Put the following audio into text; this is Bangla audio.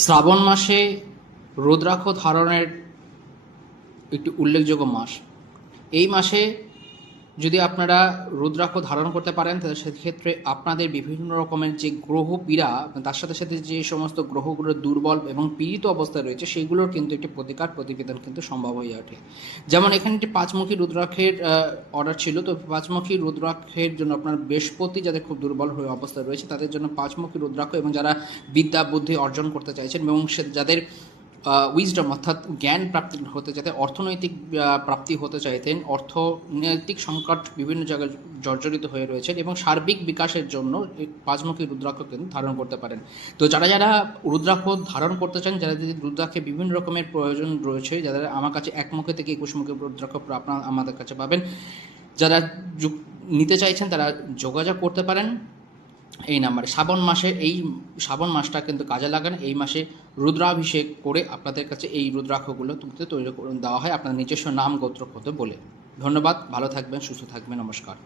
শ্রাবণ মাসে রুদ্রাক্ষ ধারণের একটি উল্লেখযোগ্য মাস। এই মাসে যদি আপনারা রুদ্রাক্ষ ধারণ করতে পারেন, তাহলে সেক্ষেত্রে আপনাদের বিভিন্ন রকমের যে গ্রহ পীড়া তার সাথে সাথে যে সমস্ত গ্রহগুলো দুর্বল এবং পীড়িত অবস্থায় রয়েছে, সেগুলোর কিন্তু একটি প্রতিকার, প্রতিবেদন কিন্তু সম্ভব হয়ে ওঠে। যেমন এখানে একটি পাঁচমুখী রুদ্রাক্ষের অর্ডার ছিল, তো পাঁচমুখী রুদ্রাক্ষের জন্য আপনার বৃহস্পতি যাদের খুব দুর্বল হয়ে অবস্থায় রয়েছে, তাদের জন্য পাঁচমুখী রুদ্রাক্ষ এবং যারা বিদ্যা, বুদ্ধি অর্জন করতে চাইছেন এবং যাদের উইজডম অর্থাৎ জ্ঞান প্রাপ্তি হতে যাতে অর্থনৈতিক প্রাপ্তি হতে চাইতেন, অর্থনৈতিক সংকট বিভিন্ন জায়গায় জর্জরিত হয়ে রয়েছেন এবং সার্বিক বিকাশের জন্য পাঁচমুখী রুদ্রাক্ষ কিন্তু ধারণ করতে পারেন। তো যারা যারা রুদ্রাক্ষ ধারণ করতে চান, যারা যদি রুদ্রাক্ষে বিভিন্ন রকমের প্রয়োজন রয়েছে, যারা আমার কাছে একমুখে থেকে একুশমুখী রুদ্রাক্ষ আপনার আমাদের কাছে পাবেন। যারা নিতে চাইছেন, তারা যোগাযোগ করতে পারেন। এই নাম্বারে। শ্রাবণ মাসে এই শ্রাবণ মাসটা কিন্তু কাজে লাগান। এই মাসে রুদ্রাভিষেক করে আপনাদের কাছে এই রুদ্রাক্ষগুলো তুলতে তৈরি করে দেওয়া হয় আপনার নিজস্ব নাম, গোত্র হতে বলে। ধন্যবাদ। ভালো থাকবেন, সুস্থ থাকবেন। নমস্কার।